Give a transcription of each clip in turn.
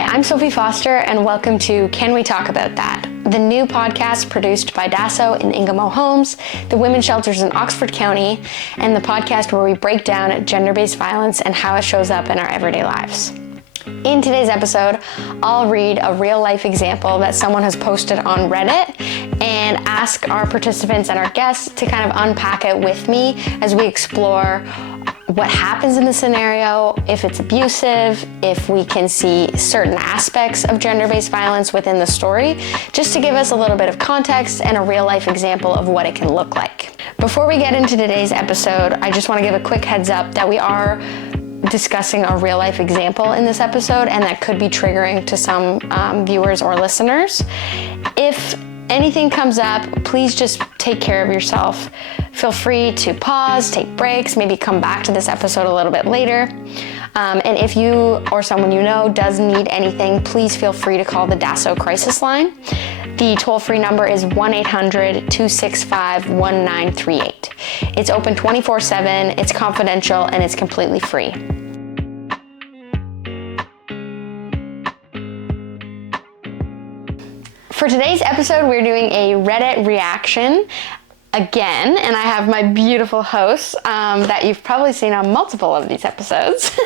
Hi, I'm Sophie Foster, and welcome to Can We Talk About That? The new podcast produced by DASO in Ingamo Homes, the women's shelters in Oxford County, and the podcast where we break down gender-based violence and how it shows up in our everyday lives. In today's episode, I'll read a real-life example that someone has posted on Reddit and ask our participants and our guests to kind of unpack it with me as we explore what happens in the scenario, if it's abusive, if we can see certain aspects of gender-based violence within the story, just to give us a little bit of context and a real-life example of what it can look like. Before we get into today's episode, I just want to give a quick heads up that we are discussing a real-life example in this episode, and that could be triggering to some viewers or listeners. If anything comes up, please just take care of yourself. Feel free to pause, take breaks, maybe come back to this episode a little bit later. And if you or someone you know does need anything, please feel free to call the DASO crisis line. The toll-free number is 1-800-265-1938. It's open 24/7, it's confidential, and it's completely free. For today's episode, we're doing a Reddit reaction again, and I have my beautiful hosts that you've probably seen on multiple of these episodes.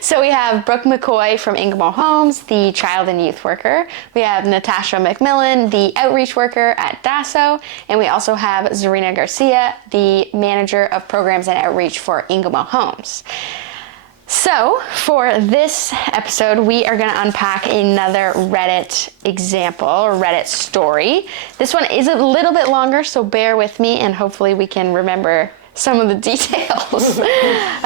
So we have Brooke McCoy from Ingamo Homes, the child and youth worker. We have Natasha McMillan, the outreach worker at DASO, and we also have Zarina Garcia, the manager of programs and outreach for Ingamo Homes. So for this episode, we are going to unpack another Reddit example or Reddit story. This one is a little bit longer, so bear with me and hopefully we can remember some of the details.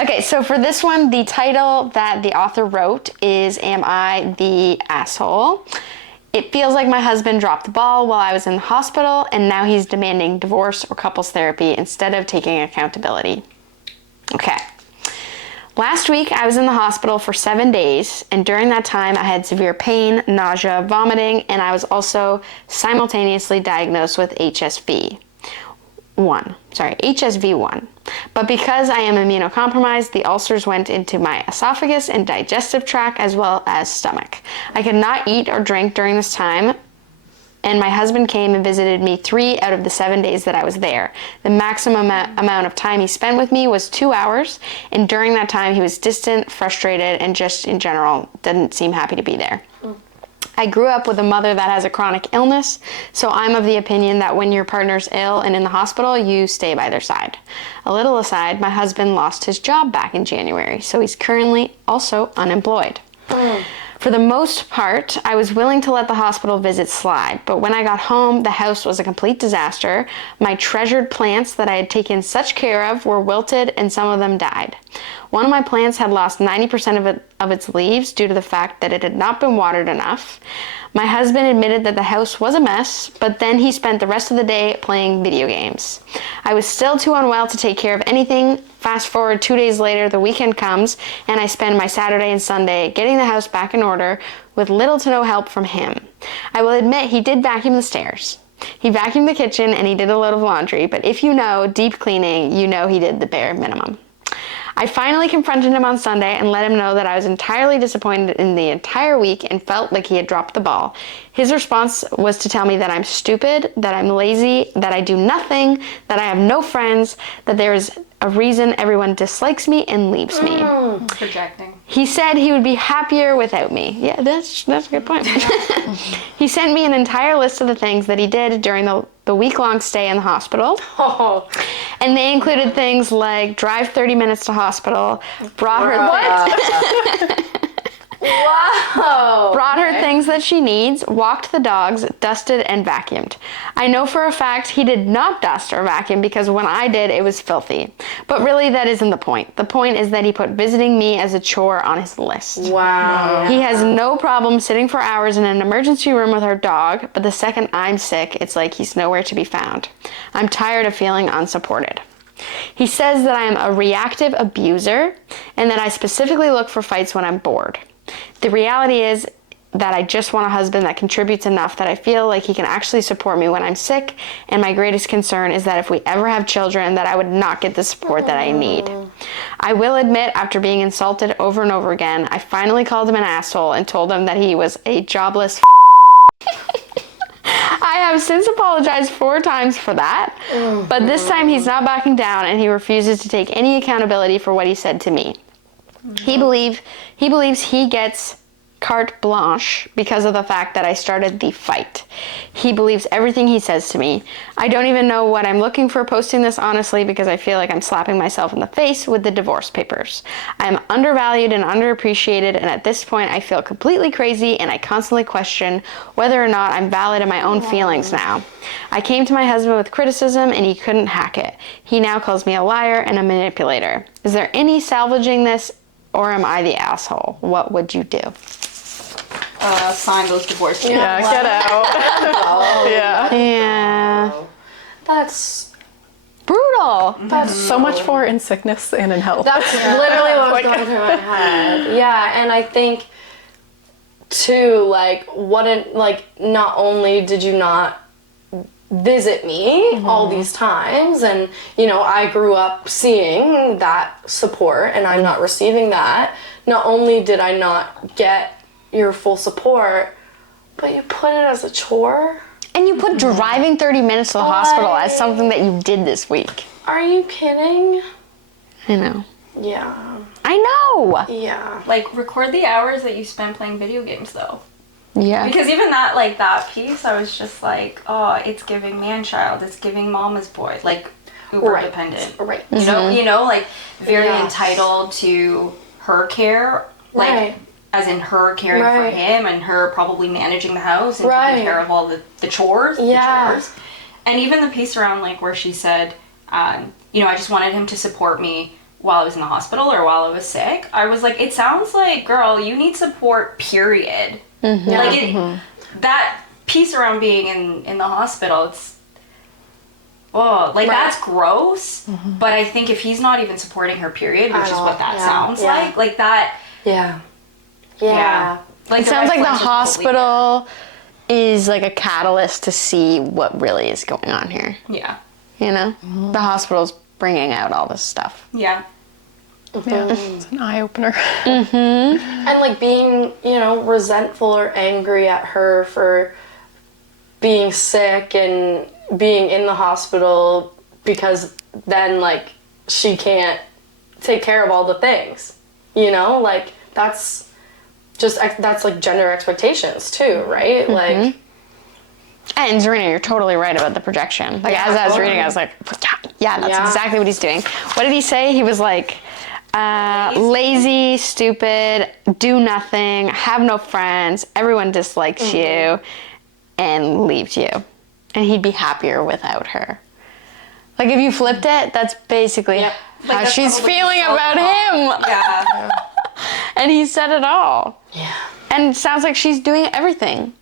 Okay, so for this one, the title that the author wrote is Am I the Asshole? It feels like my husband dropped the ball while I was in the hospital, and now he's demanding divorce or couples therapy instead of taking accountability. Okay. Last week, I was in the hospital for 7 days, and during that time, I had severe pain, nausea, vomiting, and I was also simultaneously diagnosed with HSV-1. But because I am immunocompromised, the ulcers went into my esophagus and digestive tract as well as stomach. I could not eat or drink during this time, and my husband came and visited me 3 out of the 7 days that I was there. The maximum amount of time he spent with me was 2 hours, and during that time he was distant, frustrated, and just in general didn't seem happy to be there. I grew up with a mother that has a chronic illness, so I'm of the opinion that when your partner's ill and in the hospital, you stay by their side. A little aside, my husband lost his job back in January, so he's currently also unemployed. For the most part, I was willing to let the hospital visit slide, but when I got home, the house was a complete disaster. My treasured plants that I had taken such care of were wilted and some of them died. One of my plants had lost 90% of its leaves due to the fact that it had not been watered enough. My husband admitted that the house was a mess, but then he spent the rest of the day playing video games. I was still too unwell to take care of anything. Fast forward 2 days later, the weekend comes, and I spend my Saturday and Sunday getting the house back in order with little to no help from him. I will admit he did vacuum the stairs. He vacuumed the kitchen, and he did a load of laundry, but if you know deep cleaning, you know he did the bare minimum. I finally confronted him on Sunday and let him know that I was entirely disappointed in the entire week and felt like he had dropped the ball. His response was to tell me that I'm stupid, that I'm lazy, that I do nothing, that I have no friends, that there is a reason everyone dislikes me and leaves me. Projecting. He said he would be happier without me. Yeah, that's a good point. He sent me an entire list of the things that he did during the week-long stay in the hospital. Oh. And they included things like drive 30 minutes to hospital, brought her Wow. Brought her things that she needs, walked the dogs, dusted, and vacuumed. I know for a fact he did not dust or vacuum because when I did, it was filthy. But really, that isn't the point. The point is that he put visiting me as a chore on his list. Wow. He has no problem sitting for hours in an emergency room with our dog, but the second I'm sick, it's like he's nowhere to be found. I'm tired of feeling unsupported. He says that I am a reactive abuser and that I specifically look for fights when I'm bored. The reality is that I just want a husband that contributes enough that I feel like he can actually support me when I'm sick, and my greatest concern is that if we ever have children, that I would not get the support that I need. I will admit, after being insulted over and over again, I finally called him an asshole and told him that he was a jobless I have since apologized 4 times for that, but this time he's not backing down and he refuses to take any accountability for what he said to me. He believes he gets carte blanche because of the fact that I started the fight. He believes everything he says to me. I don't even know what I'm looking for posting this, honestly, because I feel like I'm slapping myself in the face with the divorce papers. I'm undervalued and underappreciated, and at this point I feel completely crazy, and I constantly question whether or not I'm valid in my own feelings now. I came to my husband with criticism and he couldn't hack it. He now calls me a liar and a manipulator. Is there any salvaging this, or am I the asshole? What would you do? Sign those divorce papers. Yeah, get out. Yeah. Yeah. That's Brutal. so much for in sickness and in health. That's literally what was going through my head. Yeah, and I think too, like, not only did you not visit me all these times, and I grew up seeing that support and I'm not receiving that. Not only did I not get your full support, but you put it as a chore. And you put driving 30 minutes to the hospital as something that you did this week. Are you kidding? I know. Yeah. I know. Yeah. Like, record the hours that you spend playing video games, though. Yeah. Because even that piece, I was just like, oh, it's giving man-child, it's giving mama's boy, like, uber dependent. Right. You know, like, very Yes. entitled to her care, like, Right. as in her caring for him and her probably managing the house and taking care of all the chores. Yeah. The chores. And even the piece around, like, where she said, I just wanted him to support me while I was in the hospital or while I was sick. I was like, it sounds like, girl, you need support, period. Mm-hmm. Like, that piece around being in the hospital, it's, that's gross. But I think if he's not even supporting her, period, which is what that sounds like that. Yeah. Yeah. Like, It sounds like the hospital is like a catalyst to see what really is going on here. Yeah. The hospital's bringing out all this stuff. Yeah. Yeah, it's an eye-opener. And like being, resentful or angry at her for being sick and being in the hospital because then like she can't take care of all the things, like that's like gender expectations too, right? Like, And Zarina, you're totally right about the projection. Like, as I was reading, I was like, yeah, that's exactly what he's doing. What did he say? He was like, lazy, stupid, do nothing, have no friends, everyone dislikes you, and leaves you. And he'd be happier without her. Like, if you flipped it, that's basically how that's she's probably feeling about him. Yeah. And he said it all. yeah. And it sounds like she's doing everything.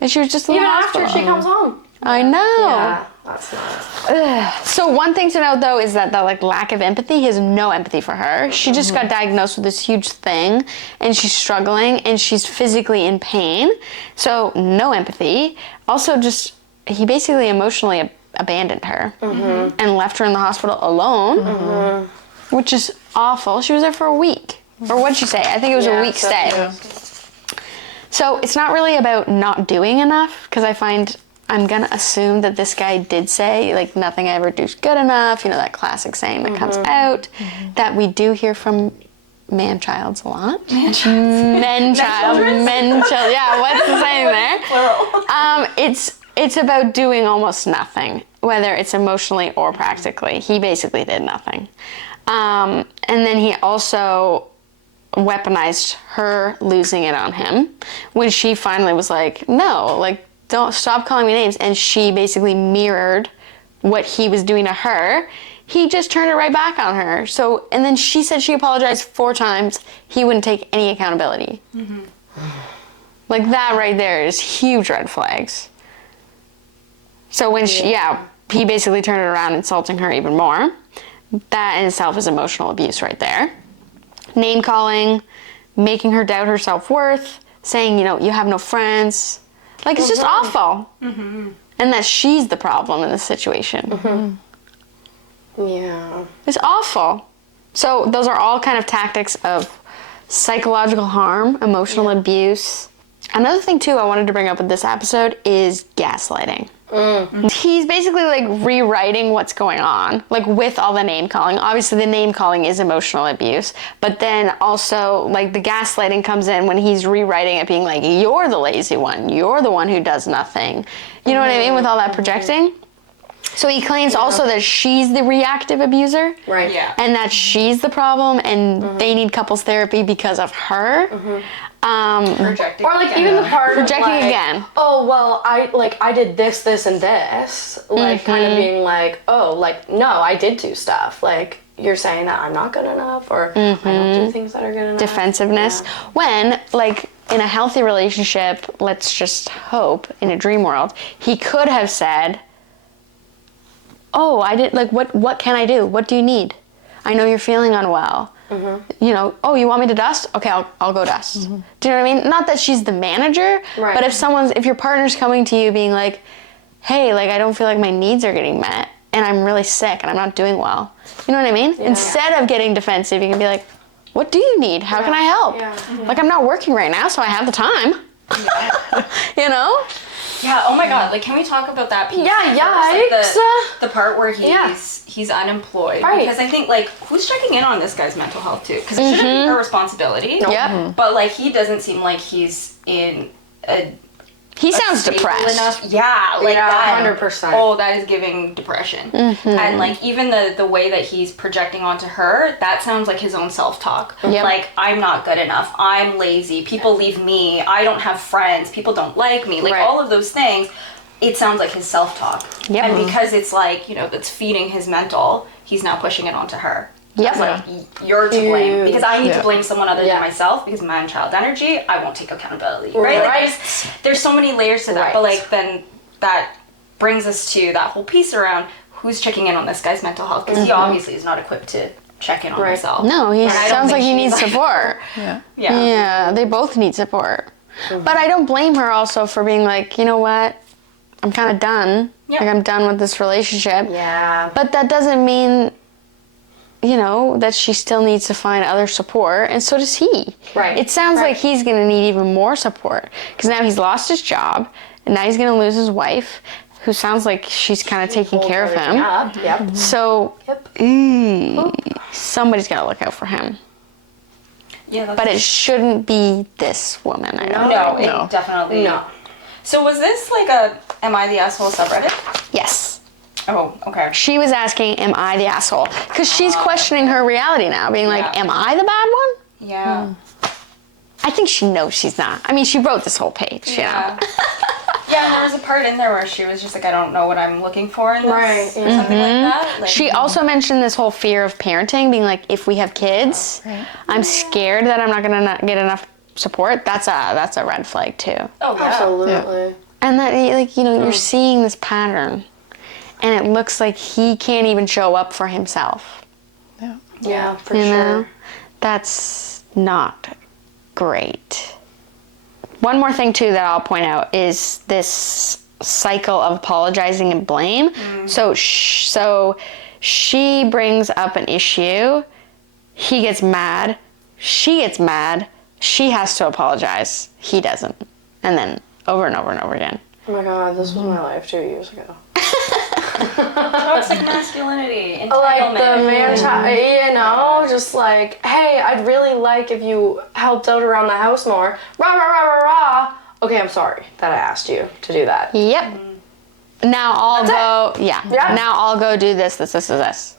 And she was just in Even the after hospital. she comes home. I know. Yeah. That's not. So one thing to note, though, is that the lack of empathy, he has no empathy for her. She just got diagnosed with this huge thing, and she's struggling, and she's physically in pain. So no empathy. Also, he basically emotionally abandoned her and left her in the hospital alone, which is awful. She was there for a week. Or what'd she say? I think it was a week stay. Yeah. So it's not really about not doing enough, because I'm going to assume that this guy did say, like, nothing I ever do is good enough, that classic saying that comes out, that we do hear from man-childs a lot. Men-child, yeah, what's the saying there? Plural. It's about doing almost nothing, whether it's emotionally or practically. He basically did nothing. And then he also weaponized her losing it on him when she finally was like, no, like, don't stop calling me names. And she basically mirrored what he was doing to her. He just turned it right back on her. So, and then she said she apologized 4 times. He wouldn't take any accountability. Like, that right there is huge red flags. So when he basically turned it around, insulting her even more. That in itself is emotional abuse right there. Name calling, making her doubt her self-worth, saying, you have no friends. Like, it's just awful. And that she's the problem in this situation. Yeah. It's awful. So those are all kind of tactics of psychological harm, emotional abuse. Another thing too I wanted to bring up with this episode is gaslighting. He's basically like rewriting what's going on, like with all the name calling. Obviously the name calling is emotional abuse, but then also like the gaslighting comes in when he's rewriting it being like, you're the lazy one, you're the one who does nothing. You know what I mean, with all that projecting? So he claims also that she's the reactive abuser. Right. Yeah. And that she's the problem and they need couples therapy because of her. Projecting. Or like even the part Projecting of like, again. oh well, I did this, this, and this. Like kind of being like, oh, like no, I did do stuff. Like you're saying that I'm not good enough, or I don't do things that are good enough. Defensiveness. Yeah. When, like, in a healthy relationship, let's just hope, in a dream world, he could have said, oh, I did, like, what can I do? What do you need? I know you're feeling unwell. You know, oh, you want me to dust? Okay, I'll go dust. Do you know what I mean? Not that she's the manager, Right. but if your partner's coming to you being like, hey, like, I don't feel like my needs are getting met, and I'm really sick, and I'm not doing well. You know what I mean? Yeah. Instead of getting defensive, you can be like, what do you need? How can I help? Yeah. Like, I'm not working right now, so I have the time. You know? Yeah, oh my god, like can we talk about that piece? Yeah, first? Like, yikes. the part where Yeah. he's unemployed. Right. Because I think like who's checking in on this guy's mental health too? Because it shouldn't be her responsibility. Yep. But like he doesn't seem like he's in a He sounds stable depressed. enough. Yeah, like Yeah, that. 100%. Oh, that is giving depression. And like even the way that he's projecting onto her, that sounds like his own self-talk. Yep. Like I'm not good enough. I'm lazy. People leave me. I don't have friends. People don't like me. Like Right. all of those things. It sounds like his self-talk. Yep. And because it's like, you know, that's feeding his mental, he's now pushing it onto her. Yep. It's like, you're to blame. Huge. Because I need Yeah. to blame someone other Yeah. than myself because man-child energy, I won't take accountability. Right? Like Right. there's so many layers to that. Right. But like then that brings us to that whole piece around who's checking in on this guy's mental health because he obviously is not equipped to check in on Right. himself. No, he And I don't sounds like think he needs she's like- support. Yeah. Yeah. Yeah, they both need support. But I don't blame her also for being like, you know what? I'm kind of done. Yeah. Like, I'm done with this relationship. Yeah. But that doesn't mean, you know, that she still needs to find other support, and so does he. Right. It sounds Right. like he's going to need even more support because now he's lost his job, and now he's going to lose his wife, who sounds like she's kind of taking Hold care of everything him. up. Yep. So, Yep. somebody's got to look out for him. Yeah, that's But it shouldn't be this woman. I don't no, think. No. it definitely. No. So was this like a Am I the Asshole subreddit? Yes. Oh, okay. She was asking, am I the asshole? Because she's questioning her reality now, being like, Yeah. am I the bad one? Yeah. I think she knows she's not. I mean, she wrote this whole page, you know? Yeah. Yeah, and there was a part in there where she was just like, I don't know what I'm looking for in this. Right, Or yeah. something like that. Like, She also mentioned this whole fear of parenting, being like, if we have kids, Right. I'm scared that I'm not going to get enough support. That's a red flag, too. oh, yeah. Absolutely. And that, like, you know, you're seeing this pattern, and it looks like he can't even show up for himself. Yeah. Yeah, for You sure. know? That's not great. One more thing, too, that I'll point out is this cycle of apologizing and blame. So she brings up an issue, he gets mad, she gets mad, she has to apologize, he doesn't. And then over and over and over again. Oh my god, this was my life 2 years ago. Toxic masculinity, entitlement. Like the man, you know, just like, hey, I'd really like if you helped out around the house more. Rah, rah, rah, rah, rah. Okay, I'm sorry that I asked you to do that. Yep. Now I'll That's go, yeah. Yeah. Now I'll go do this, this, this, this.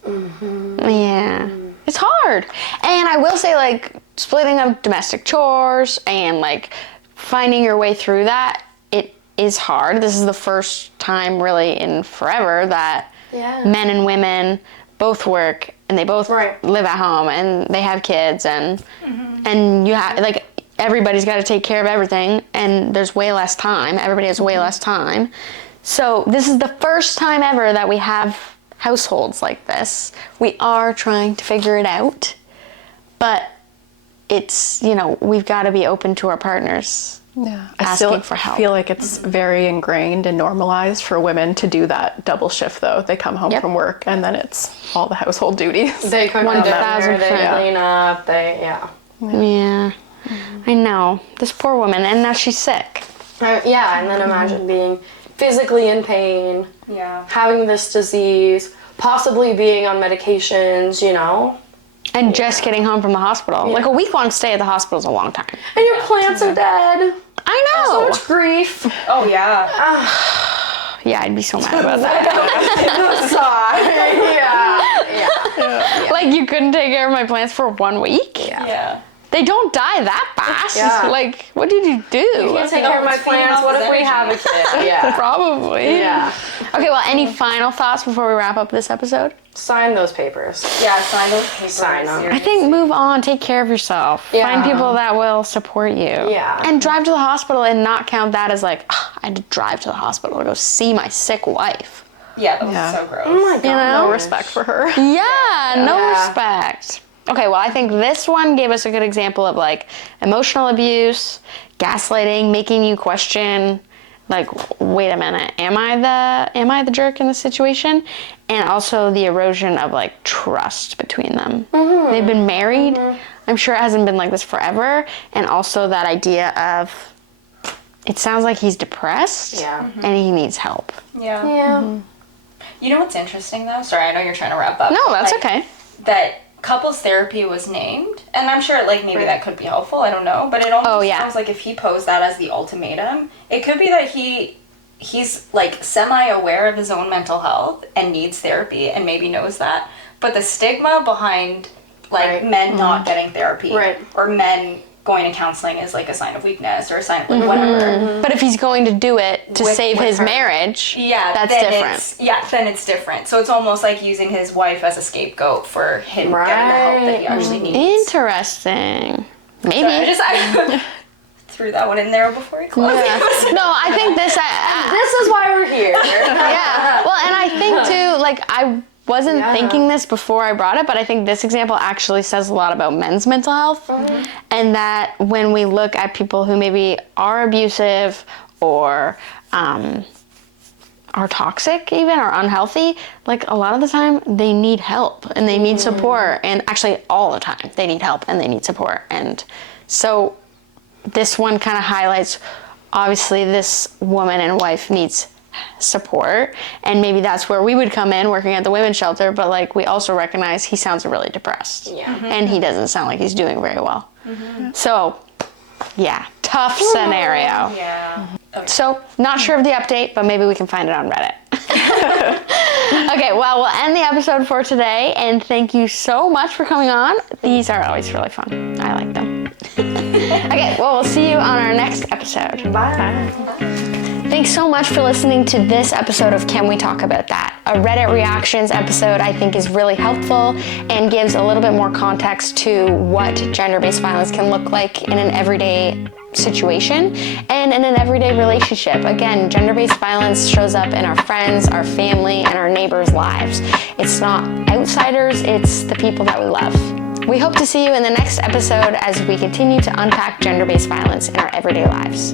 Yeah. It's hard. And I will say, like, splitting up domestic chores and, like, finding your way through that, it is hard. This is the first time, really, in forever that Yeah. men and women both work and they both Right. live at home and they have kids and you have, like, everybody's got to take care of everything and there's way less time. Everybody has way less time. So this is the first time ever that we have households like this. We are trying to figure it out, but it's, you know, we've got to be open to our partners Yeah, asking for help. I feel like it's very ingrained and normalized for women to do that double shift, though. They come home from work, and then it's all the household duties. They cook dinner, 1000%. they clean up, Yeah. I know. This poor woman, and now she's sick. Yeah, and then imagine being physically in pain, having this disease, possibly being on medications, you know? And just getting home from the hospital. Like, a week-long stay at the hospital is a long time. And your plants are dead. I know. So much grief. Oh, yeah. Yeah, I'd be so mad about that. Yeah. Like, you couldn't take care of my plants for 1 week? Yeah. They don't die that fast. Yeah. Like, what did you do? You can't take care of my plants. What if we have a kid? Yeah. Probably. Yeah. Okay, well, any final thoughts before we wrap up this episode? Sign those papers. Yeah, sign those papers. Sign 'em. I think move on, take care of yourself. Yeah. Find people that will support you. Yeah. And drive to the hospital and not count that as like, "Ugh, I had to drive to the hospital to go see my sick wife." Yeah, that was Yeah. so gross. Oh my god. You know? No respect for her. Yeah, no Yeah. respect. Okay, well, I think this one gave us a good example of like emotional abuse, gaslighting, making you question, like, wait a minute, am I the jerk in this situation? And also the erosion of like trust between them. They've been married. I'm sure it hasn't been like this forever. And also that idea of, it sounds like he's depressed and he needs help. Yeah. Yeah. You know what's interesting though? Sorry, I know you're trying to wrap up. No, but, that's like, okay. That couples therapy was named, and I'm sure like maybe that could be helpful. I don't know, but it almost sounds like if he posed that as the ultimatum, it could be that he's like semi-aware of his own mental health and needs therapy and maybe knows that, but the stigma behind like men not getting therapy or men going to counseling is like a sign of weakness or a sign of like whatever. But if he's going to do it to save his her. marriage, that's then different. Then it's different. So it's almost like using his wife as a scapegoat for him getting the help that he actually needs. Interesting. Maybe. So I threw that one in there before he closed the episode. No, I think this. This is why we're here. Yeah. Well, and I think too, like, I wasn't thinking this before I brought it, but I think this example actually says a lot about men's mental health. And that when we look at people who maybe are abusive or are toxic even or unhealthy, like a lot of the time they need help and they need support, and actually all the time they need help and they need support. And so this one kind of highlights, obviously this woman and wife needs support, and maybe that's where we would come in working at the women's shelter, but like we also recognize he sounds really depressed and he doesn't sound like he's doing very well. So yeah, tough scenario. Yeah. So not sure of the update, but maybe we can find it on Reddit. Okay, well, we'll end the episode for today, and thank you so much for coming on. These are always really fun. I like them. Okay, well, we'll see you on our next episode. Bye. Thanks so much for listening to this episode of Can We Talk About That? A Reddit reactions episode I think is really helpful and gives a little bit more context to what gender-based violence can look like in an everyday situation and in an everyday relationship. Again, gender-based violence shows up in our friends, our family, and our neighbors' lives. It's not outsiders, it's the people that we love. We hope to see you in the next episode as we continue to unpack gender-based violence in our everyday lives.